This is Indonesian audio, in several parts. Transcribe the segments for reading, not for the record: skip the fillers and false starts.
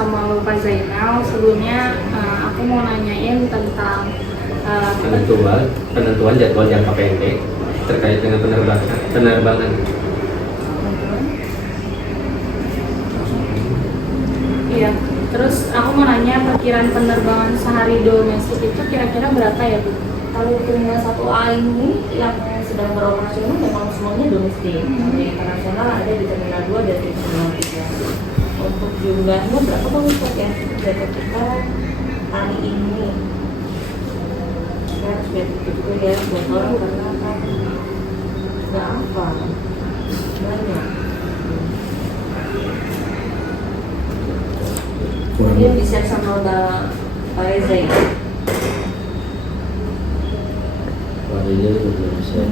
sama Bapak Zainal. Sebelumnya aku mau nanyain tentang penentuan jadwal jangka pendek terkait dengan penerbangan. Iya. Terus aku mau nanya perkiraan penerbangan sehari domestik itu kira-kira berapa ya, Bu? Kalau terminal 1A ini yang sedang beroperasional memang semuanya domestik. Di internasional ada di terminal 2 dan di terminal 3. Untuk jumlahnya berapa Bang Ustaz ya? Data kita hari ini saya harus lihat juga ya buat orang karena kan nggak apa banyak. Kemudian bisa sama Pak Reza ya. Harinya belum bisa.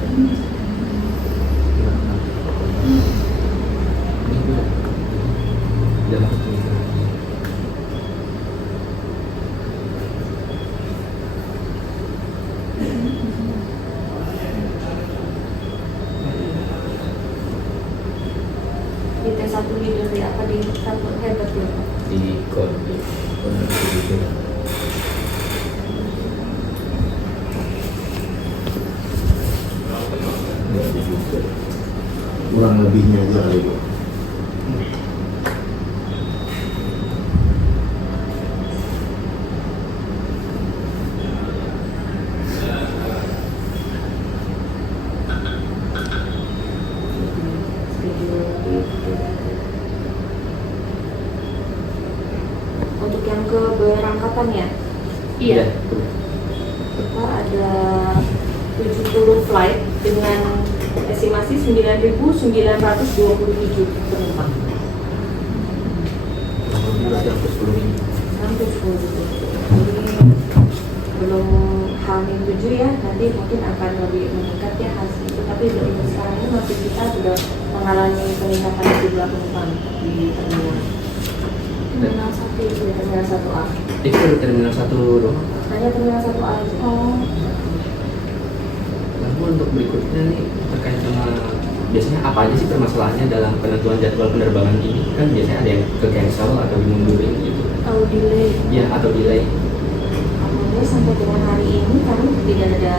Di T1 di apa di satu hebat ya Pak? Di kode itu. Kurang lebihnya aja kali Bu. Untuk yang keberangkatan ya, Iya. kita ada 70 flight dengan estimasi 9.927 penumpang. Hampir 10 ribu. Ini belum H-7 ya, nanti mungkin akan lebih meningkat ya hasil itu. Tapi dari sekarang ini masih kita sudah mengalami peningkatan jumlah penumpang di terminal. Terminal 1 itu ya. Terminal 1A. Itu di terminal 1 doang. Hanya terminal 1A aja. Oh. Lalu untuk berikutnya nih terkait sama biasanya apa aja sih permasalahannya dalam penentuan jadwal penerbangan ini? Kan biasanya ada yang ke cancel atau dimundurin gitu. Atau delay. Ya, atau delay. Awalnya sampai dengan hari ini kan tidak ada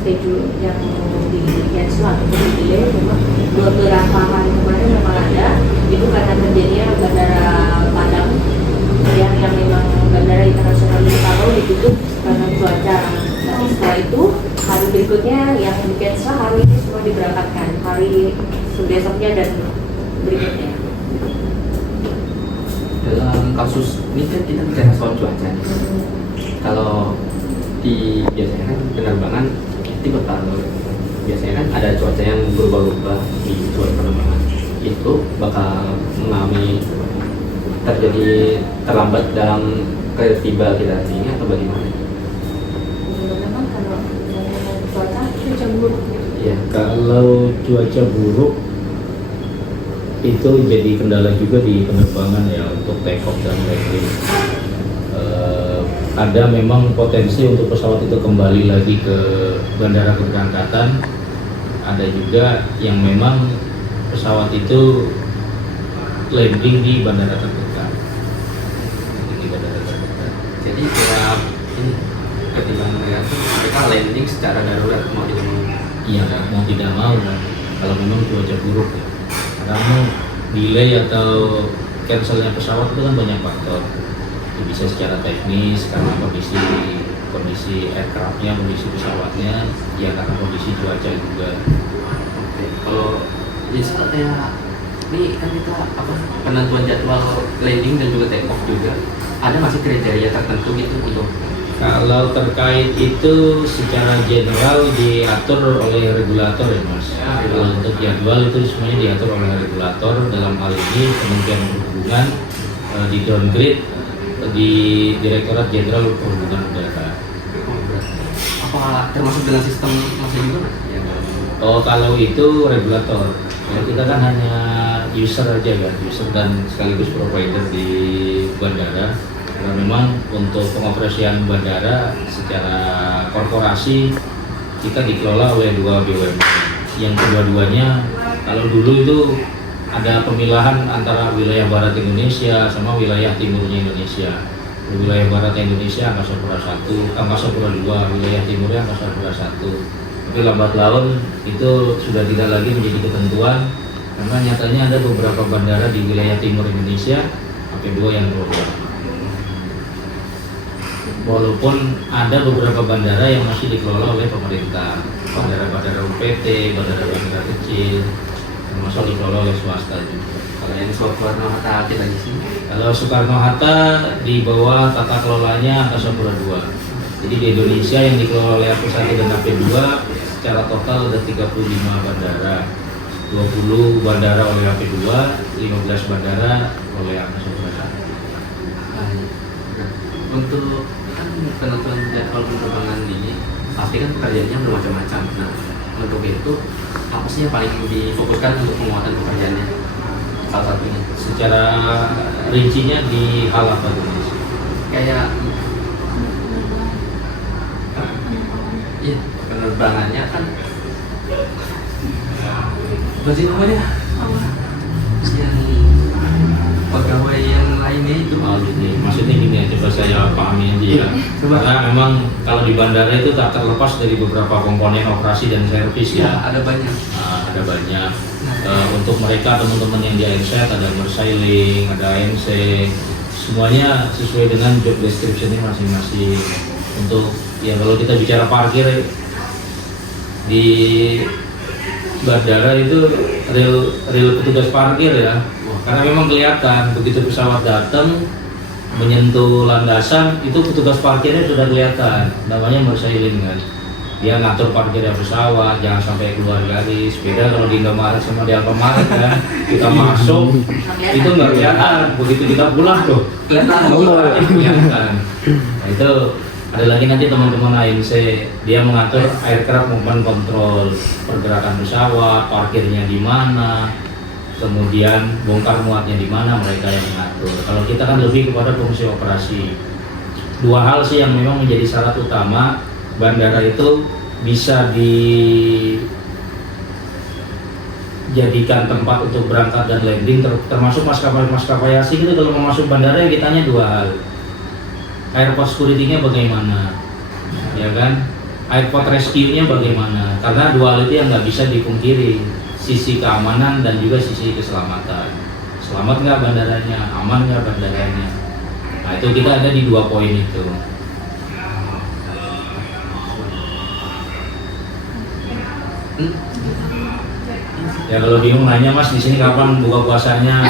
schedule yang di cancel atau di delay, cuma beberapa hari kemarin memang ada. Itu karena terjadinya bandara Padang yang memang bandara internasional di Palau ditutup karena cuaca. Tapi setelah itu hari berikutnya yang di cancel hari ini semua diberangkatkan, hari besoknya dan berikutnya. Dalam kasus ini kan kita bicara soal cuaca nih. Kalau di biasanya kan penerbangan tipe kalau biasanya kan ada cuaca yang berubah-ubah di suatu penerbangan, itu bakal mengalami terjadi terlambat dalam tiba kita sini atau bagaimana? Memang kalau cuaca buruk. Iya. Kalau cuaca buruk itu jadi kendala juga di penerbangan ya untuk take off dan landing. Ada memang potensi untuk pesawat itu kembali lagi ke bandara keberangkatan. Ada juga yang memang pesawat itu landing di bandara terdekat. Jadi kayak ini ketika melihat mereka landing secara darurat mau tidak mau. Iya, mau tidak mau kan. Kalau memang cuaca buruk ya. Karena delay atau cancelnya pesawat itu kan banyak faktor. Itu bisa secara teknis karena kondisi aircraftnya, kondisi pesawatnya, ya karena kondisi cuaca juga. Oke, kalau misal kayak ini kan kita apa penentuan jadwal landing dan juga take off juga ada masih kriteria tertentu gitu untuk Kalau terkait itu secara general diatur oleh regulator ya Mas. Kalau untuk jadwal itu semuanya diatur oleh regulator. Dalam hal ini Kementerian Perhubungan di downgrade di Direktorat Jenderal Perhubungan Udara. apa termasuk dengan sistem masih juga Mas? Ya, Oh kalau itu regulator. Kalau kita kan hanya user aja kan, user dan sekaligus provider di bandara. Karena memang untuk pengoperasian bandara secara korporasi kita dikelola oleh dua BUMN yang kedua-duanya kalau dulu itu ada pemilahan antara wilayah barat Indonesia sama wilayah timurnya Indonesia. Di wilayah barat Indonesia Angkasa Pura 1, Angkasa Pura 2, wilayah timurnya Angkasa Pura 1. Tapi lambat laun itu sudah tidak lagi menjadi ketentuan karena nyatanya ada beberapa bandara di wilayah timur Indonesia AP2 yang keluar. Walaupun ada beberapa bandara yang masih dikelola oleh pemerintah, bandara-bandara UPT, bandara-bandara kecil, termasuk dikelola oleh swasta juga. Kalau yang Soekarno-Hatta kita di sini, Kalau Soekarno-Hatta di bawah tata kelolanya Angkasa Pura II. Jadi di Indonesia yang dikelola oleh AP1 dan AP2 secara total ada 35 bandara, 20 bandara oleh AP2, 15 bandara oleh Angkasa Pura I. untuk kan penentuan jadwal penerbangan ini pasti kan pekerjaannya bermacam-macam. Nah, untuk itu apa sih yang paling difokuskan untuk penguatan pekerjaannya? Salah satunya Secara rincinya di hal apa tuh? kayak iya penerbangannya kan apa sih namanya yang pegawai yang lainnya itu Oh, gini. Maksudnya gini ya, coba saya pahami aja ya. Coba. Karena memang kalau di bandara itu tak terlepas dari beberapa komponen operasi dan servis ya ya. ada banyak. Nah, ada banyak. Untuk mereka teman-teman yang di ANZ ada mersailing, ada ANC, semuanya sesuai dengan job description-nya masing-masing. Untuk ya kalau kita bicara parkir di bandara itu real petugas parkir ya. Karena memang kelihatan begitu pesawat datang menyentuh landasan itu petugas parkirnya sudah kelihatan, namanya mersailing kan. Dia ngatur parkirnya pesawat, jangan sampai keluar garis. Beda kalau di Indomaret sama di Alfamart kan, kita masuk itu nggak kelihatan, begitu kita pulang tuh kelihatan. Nah, itu ada lagi nanti teman-teman ANC, dia mengatur aircraft movement control, pergerakan pesawat, parkirnya di mana, kemudian bongkar muatnya di mana, mereka yang mengatur. Kalau kita kan lebih kepada fungsi operasi. Dua hal sih yang memang menjadi syarat utama bandara itu bisa dijadikan tempat untuk berangkat dan landing, termasuk maskapai asing itu kalau mau masuk bandara ya kitanya dua hal. Airport security-nya bagaimana, ya kan? Airport rescue-nya bagaimana? Karena dua hal itu yang nggak bisa dipungkiri, sisi keamanan dan juga sisi keselamatan. Selamat nggak bandaranya, aman nggak bandaranya. Nah itu kita ada di dua poin itu. Ya kalau bingung nanya Mas di sini kapan buka puasanya?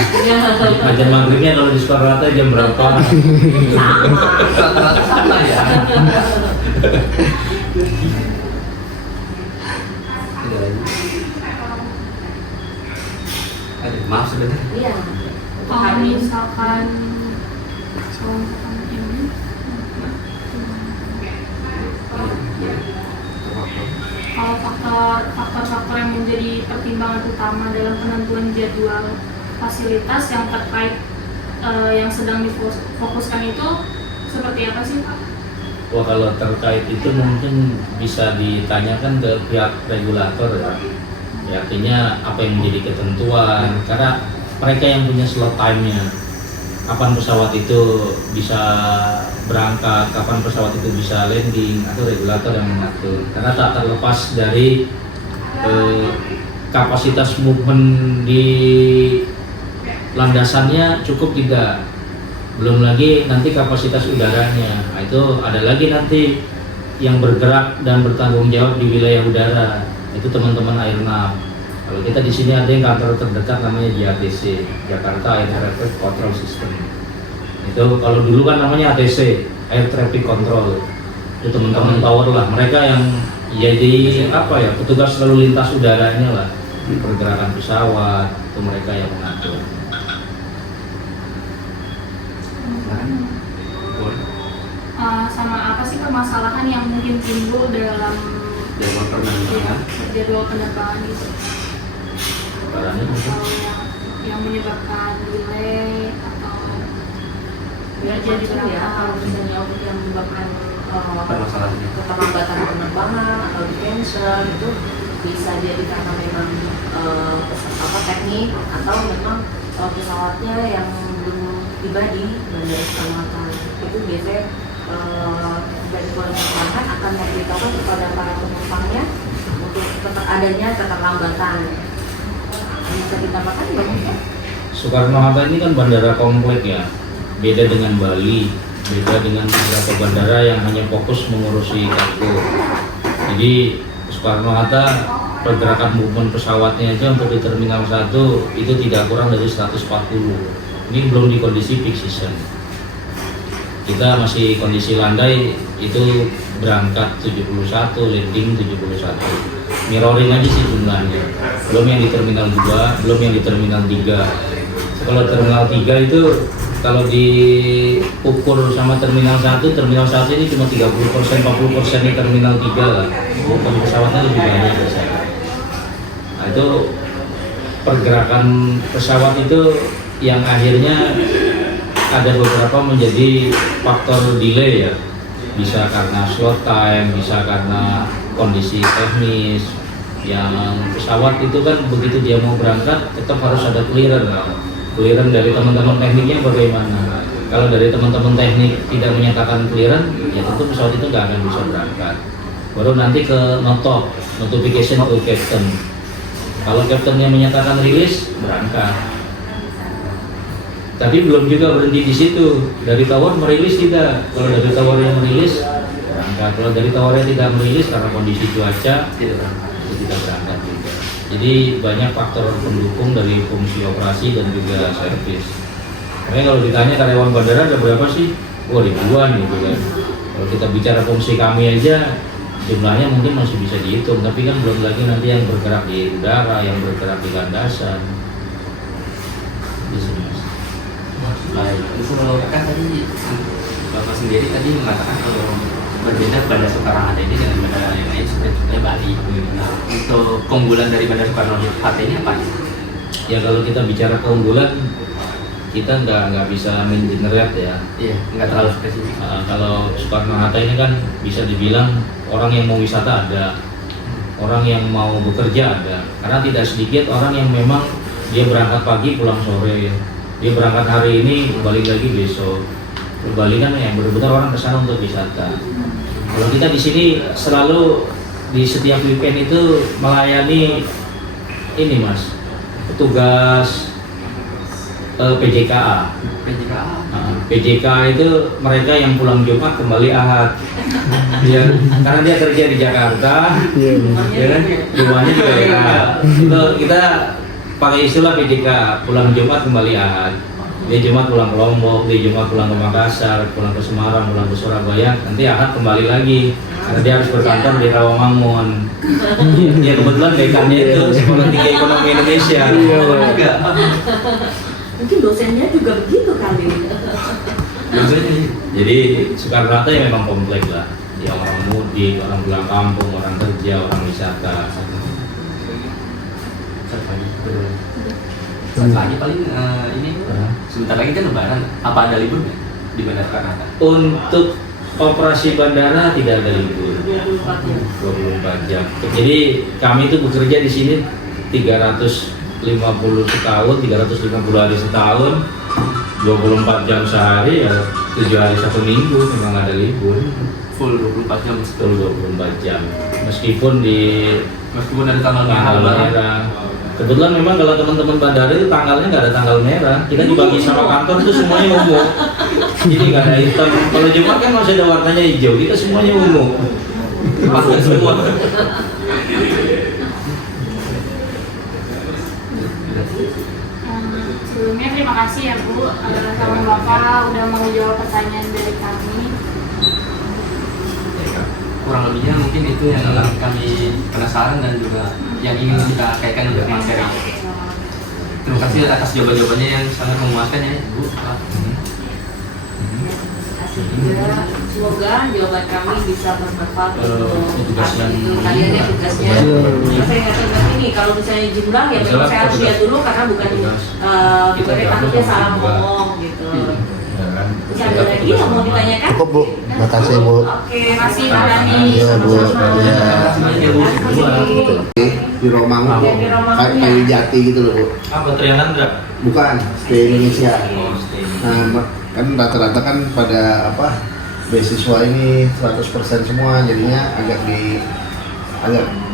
Ajan maghribnya kalau di Soekarno-Hatta jam berapa? Rata-rata sama ya. Aduh, maaf sebentar. Iya. Kalau misalkan ini kalau faktor-faktor yang menjadi pertimbangan utama dalam penentuan jadwal fasilitas yang terkait yang sedang difokuskan itu seperti apa sih Pak? Wah kalau terkait itu mungkin bisa ditanyakan ke pihak regulator ya. Ya artinya apa yang menjadi ketentuan, karena mereka yang punya slot time-nya. Kapan pesawat itu bisa berangkat, kapan pesawat itu bisa landing, atau regulator yang mengatur. Karena tak terlepas dari kapasitas movement di landasannya cukup tidak, belum lagi nanti kapasitas udaranya. Nah, itu ada lagi nanti yang bergerak dan bertanggung jawab di wilayah udara, itu teman-teman Airnav. Kalau kita di sini ada yang kantor terdekat namanya JATC, Jakarta Air Traffic Control System. Itu kalau dulu kan namanya ATC, Air Traffic Control. Itu teman-teman tower lah, mereka yang jadi apa ya, petugas lalu lintas udaranya lah, pergerakan pesawat, itu mereka yang mengatur. Sama apa sih permasalahan yang mungkin timbul dalam jadwal penerbangan itu? Barangnya mungkin Yang menyebabkan delay atau Ya, jadi jadi ya, kalau misalnya untuk yang menyebabkan Permasalahannya. keterlambatan penerbangan atau di cancel itu bisa jadi karena memang teknik atau memang pesawatnya yang belum tiba di Bandara Soekarno-Hatta. Itu biasanya dari penerbangan akan memberitahukan kepada para penumpangnya untuk adanya keterlambatan. Bisa ditambahkan bagaimana? Soekarno-Hatta ini kan bandara komplek ya, beda dengan Bali, beda dengan beberapa bandara yang hanya fokus mengurusi kargo. Jadi Soekarno-Hatta pergerakan movement pesawatnya aja untuk di Terminal 1 itu tidak kurang dari 140. Ini belum di kondisi peak season. Kita masih kondisi landai itu berangkat 71, landing 71. Mirroring aja sih jumlahnya. Belum yang di Terminal 2, belum yang di Terminal 3. Kalau Terminal 3 itu kalau diukur sama Terminal 1 ini cuma 30%, 40% di Terminal 3 lah. Kalau pesawatnya lebih banyak biasanya. Nah, itu pergerakan pesawat itu yang akhirnya ada beberapa menjadi faktor delay ya. Bisa karena slot time, bisa karena kondisi teknis. Yang pesawat itu kan begitu dia mau berangkat tetap harus ada clearance. Clearance dari teman-teman tekniknya bagaimana? Kalau dari teman-teman teknik tidak menyatakan clearance, ya tentu pesawat itu nggak akan bisa berangkat. Baru nanti ke notification to captain. Kalau captainnya menyatakan rilis, berangkat. Tapi belum juga berhenti di situ. Dari tower merilis tidak. Kalau dari tower yang merilis, berangkat. Kalau dari tower yang tidak merilis karena kondisi cuaca, itu tidak berangkat juga. Jadi banyak faktor pendukung dari fungsi operasi dan juga servis. Makanya kalau ditanya karyawan bandara ada berapa sih? Wah, ribuan gitu kan. Kalau kita bicara fungsi kami aja, jumlahnya mungkin masih bisa dihitung, tapi kan belum lagi nanti yang bergerak di udara, yang bergerak di landasan. Di sini. Baik, itu kalau kan tadi Bapak sendiri tadi mengatakan kalau berbeda Bandara Soekarno-Hatta ini dengan bandara yang lain seperti Bali. Nah, untuk keunggulan dari Bandara Soekarno-Hatta ini apa? Ya kalau kita bicara keunggulan, kita nggak bisa mengenerate ya. Iya, nggak terlalu spesifik. Kalau Soekarno-Hatta ini kan bisa dibilang orang yang mau wisata ada, orang yang mau bekerja ada. Karena tidak sedikit orang yang memang dia berangkat pagi pulang sore, dia berangkat hari ini balik lagi besok. Bali kan yang benar-benar orang kesana untuk wisata. Kalau kita di sini selalu di setiap weekend itu melayani ini mas, petugas PJKA. PJK itu mereka yang pulang Jumat kembali Ahad. Ya, karena dia kerja di Jakarta, ya kan, rumahnya di Jakarta. Itu kita pakai istilah PJK, pulang Jumat kembali Ahad. Dia Jumat pulang ke Lombok, dia Jumat pulang ke Makassar, pulang ke Semarang, pulang ke Surabaya, nanti Ahad kembali lagi. Karena dia harus berkantor di Rawamangun. Ya kebetulan dekannya itu Sekolah Tinggi Ekonomi Indonesia. Mungkin dosennya juga begitu kali. Jadi Soekarno-Hatta ya memang kompleks lah. Ya orang mudik, orang pulang kampung, orang kerja, orang wisata. Lagi paling ini sebentar lagi kan Lebaran. Apa ada libur nggak di Bandara Soekarno-Hatta? Untuk operasi bandara tidak ada libur. 24 jam. 24 jam. Jadi kami itu bekerja di sini 350 setahun, 350 hari setahun, 24 jam sehari ya 7 hari 1 minggu memang ada libur. Full 24 jam. Betul 24 jam. Meskipun ada tanggal tanggal merah. Kebetulan memang kalau teman-teman bandara itu tanggalnya nggak ada tanggal merah. Kita dibagi sama kantor itu semuanya ungu. Jadi nggak ada hitam. Kalau Jumat kan masih ada warnanya hijau. Kita semuanya ungu. Pakai semua. Sebelumnya terima kasih ya Bu sama Bapak udah mau jawab pertanyaan dari kami. Kurang lebihnya mungkin itu yang kami penasaran dan juga yang ingin kita kaitkan untuk materi. Terima kasih atas jawaban-jawabannya yang sangat memuaskan ya Bu. Semoga jawaban kami bisa bermanfaat untuk tugasnya kalian ya tugasnya. Saya ingatkan ini kalau misalnya jumlah ya memang saya harus lihat dulu karena bukan takutnya salah ngomong gitu. Masih ada lagi yang mau ditanyakan? Cukup Bu, makasih Bu. Oke, masih ada nih. Iya, Bu. Iya. Di Romangun, Yang di Romangun, ya. kayu jati gitu loh Bu. Apa Trianandra? Bukan, stay Indonesia. Oh, stay. Nah, kan rata-rata kan pada apa beasiswa ini 100% semua, jadinya agak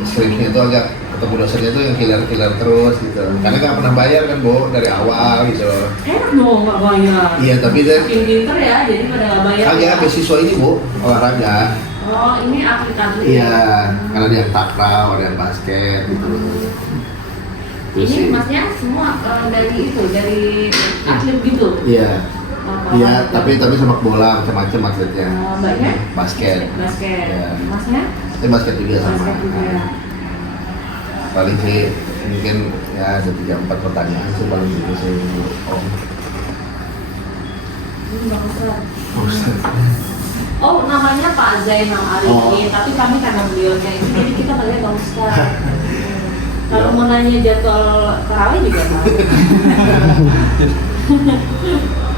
skripnya itu agak ketemu dosennya itu yang killer terus gitu. Karena nggak pernah bayar kan Bu dari awal gitu. Enak dong nggak bayar. Iya tapi kan Makin pinter ya, jadi pada nggak bayar. agak beasiswa ini Bu olahraga. Oh, ini atlet-atlet. Iya, karena ada yang takraw, ada yang basket gitu. Terus Ini sih. masnya semua dari itu, dari atlet gitu. Iya. Oh, Iya, tapi sepak bola macam-macam atletnya. Mbaknya? Basket. Basket. Iya. Masnya? Basket juga sama. Basket juga. Paling sih mungkin ya ada 3-4 pertanyaan sih paling gitu sih Om. Ini bagus. Oh, namanya Pak Zainal Arifin, tapi kami karena beliaunya itu, jadi kita panggilnya Bang Ustaz. Kalau mau nanya jadwal tarawih juga tahu.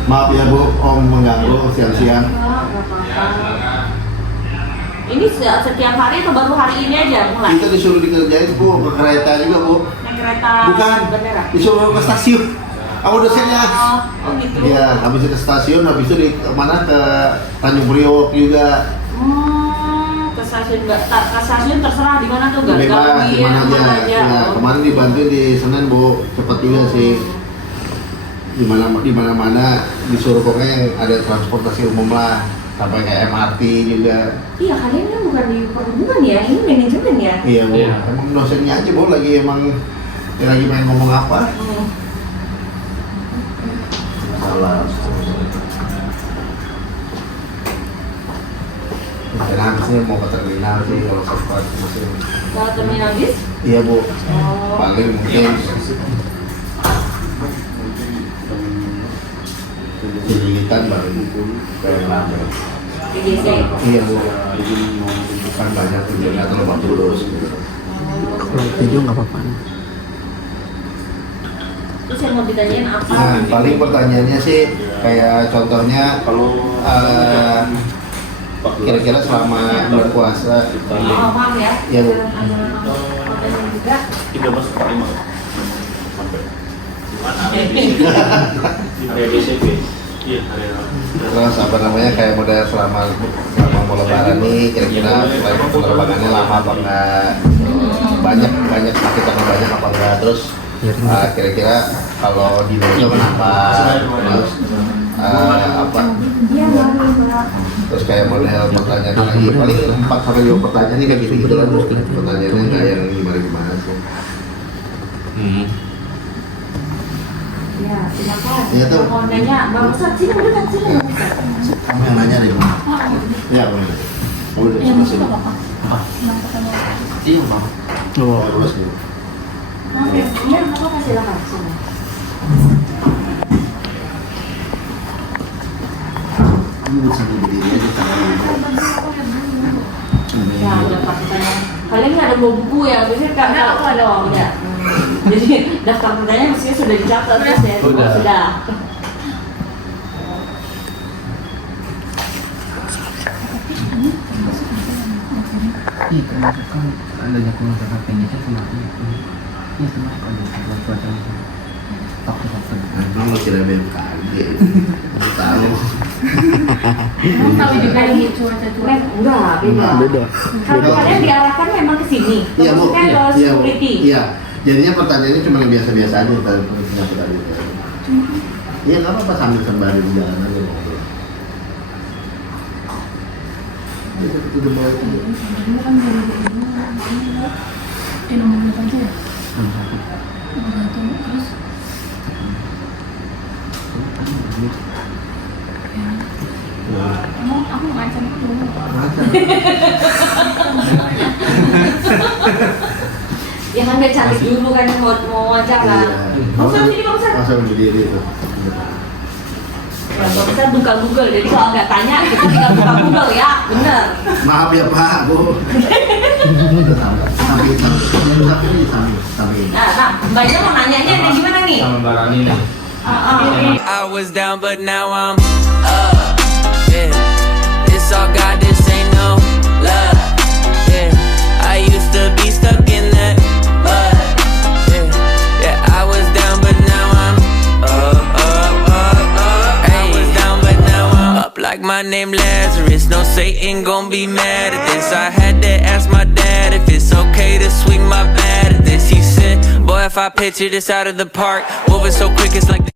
Maaf ya Bu, Om mengganggu siang-siang. Nggak apa-apa. Ini setiap hari atau baru hari ini aja mulai? Kita disuruh dikerjain Bu, ke kereta juga Bu. Naik kereta Bukan, bandara? disuruh ke stasiun. Aku dosennya. Oh gitu. Iya, habis itu ke stasiun, habis itu di mana ke Tanjung Priok juga. Ke stasiun ke stasiun terserah di mana tuh nggak? Bebas, di mana aja. Ya, Oh. kemarin dibantuin di Senen Bu, cepet juga sih. Di mana disuruh pokoknya yang ada transportasi umum lah, sampai kayak MRT juga. Iya, kalian kan bukan di perhubungan ya, ini manajemen ya. Iya Bu, Iya. emang dosennya aja Bu lagi lagi main ngomong apa? Masalah. Karena sih mau ke terminal sih kalau sempat masih. Ke terminal bis? Iya Bu, Oh. paling mungkin Jilitan baru kayak lama. PJC. Iya Bu, kan banyak tujuannya atau lebak bulus gitu. Video nggak apa-apa. Terus yang mau ditanyain apa? Nah, paling pertanyaannya sih kayak contohnya kira-kira selama bulan puasa Oh, maaf ya. Iya, Bu. Ada pertanyaan juga. 13:45 sampai area BCP. Iya, area. terus apa namanya kayak model selama mau lebaran nih kira-kira penerbangannya lama apa enggak, banyak makin tambah banyak apa enggak, terus kira-kira kalau di Indonesia kenapa, terus apa, Iya, Mbak. terus kayak model pertanyaan lagi paling 4-5 pertanyaan ini kayak gitu lah Bu. Pertanyaannya nggak yang gimana sih. Ya, silakan. Iya, tuh. Mau nanya, Bang Ustaz, sini udah kan sini. Bang Ustaz. Kamu yang nanya deh Bang. Iya boleh. Kamu udah Yang sebelah itu sini. apa? Yang pertama. Iya Bang. Oh, Ya, boleh sini. Oke, ya, apa silakan sini. Kamu bisa berdiri aja tangan ibu. Ya, udah Pak pertanyaan. Kalian nggak ada bawa buku ya? Biasanya kan aku ada uang ya. Jadi daftar pertanyaan mestinya sudah dicatat terus ya. Sudah. Sudah. iya termasuk kan adanya pengusaha pendidikan sama itu. Iya termasuk ada cuaca faktor-faktor. Emang lo kira BMKG? Tahu. Kamu tahu juga nih cuaca-cuaca. Enggak, beda. Beda. Kalau kalian diarahkan memang ke sini. Iya Bu. Maksudnya ke Iya Bu. security. Iya. Jadinya pertanyaannya cuma yang biasa-biasa aja tadi penyakit tadi. Iya nggak apa-apa sambil sembari di jalan aja ngobrol. Udah mau. Nomor berapa aja ya? Nomor 1 terus aku ngancam dulu. Ya kan udah cantik dulu kan mau wawancara. Bang Ustaz sini Bang Ustaz. Masa berdiri itu. Ya, Bang Ustaz buka Google, jadi kalau nggak tanya kita tinggal buka Google ya, bener. Maaf ya Pak, Bu. Sambil. Nah, Mbaknya mau nanyanya nih gimana nih? Sama Mbak Rani nih. Oke. I was down, but now I'm up. Yeah, it's all God, this ain't no love. Yeah, I used to be stuck in that mud. Yeah, yeah, I was down, but now I'm up. I was down, but now I'm up like my name Lazarus. No Satan gon' be mad at this. I had to ask my dad if it's okay to swing my bat at this. He said, boy, if I picture this out of the park, moving so quick it's like